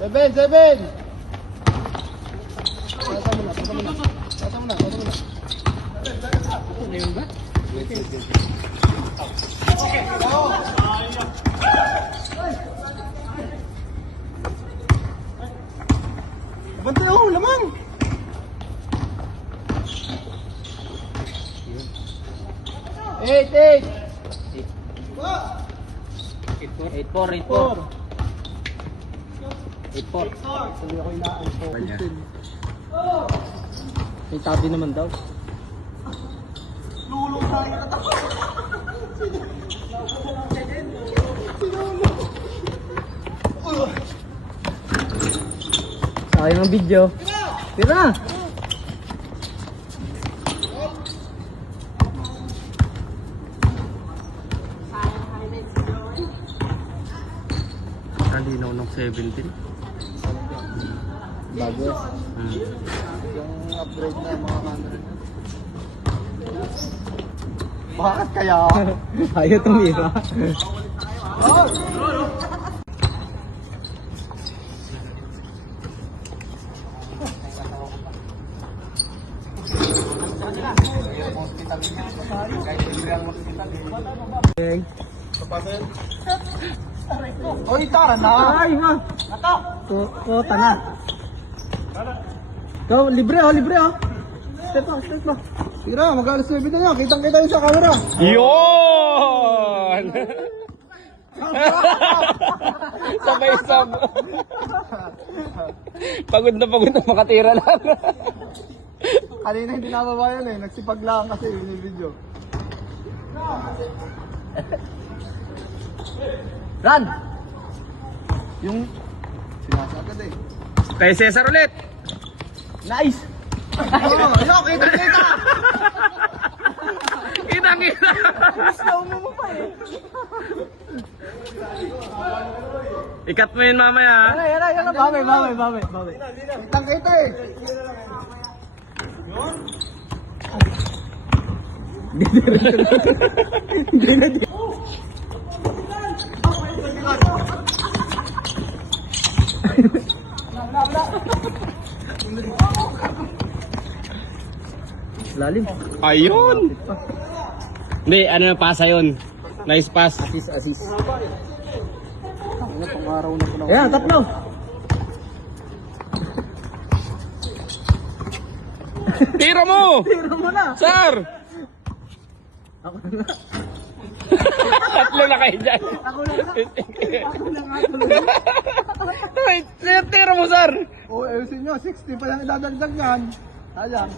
7. Pasa mo na. Ngayon ba? Bantay ako, lamang! 8. 8-4. Sabi ako inaan po. May tabi naman daw. Lulong tayo na tako. Sayang ang video. Tira! Kalinaw ng 17. Bago. Yung upgrade na yung mga camera. Bakit kaya? Ayaw tumira. Oy, tara na! Ay, ma! Nato! Kota na. Ikaw, libre oh. Step mo. Tira, mag-alas 9 na yan. Kitang-kita yun sa camera. Yun! Sabay-sab. Pagod na makatira lang. Kanina hindi nababa yan eh. Nagsipag lang kasi yung video. Run! Yung sinasagad eh. Kay Cesar ulit. Nice! Oh, ayun, kita! Kitang-kita. Slow mo pa eh. Ikat mo yun mamaya. Yan. Bawi. Kitang-kita eh. Lalim. Ayun. Hindi, ano na pasa yun. Nice pass. Assist. Ano, pang-araw na po na. Ayan, tatlo. Tira mo! Tiro mo na. Sir! Ako na. Tatlo na kayo dyan. Ako na nga tuloy. Ay, tira mo, sir! Oh, ayusin nyo. 60 pa lang idadagdag yan. Sayang.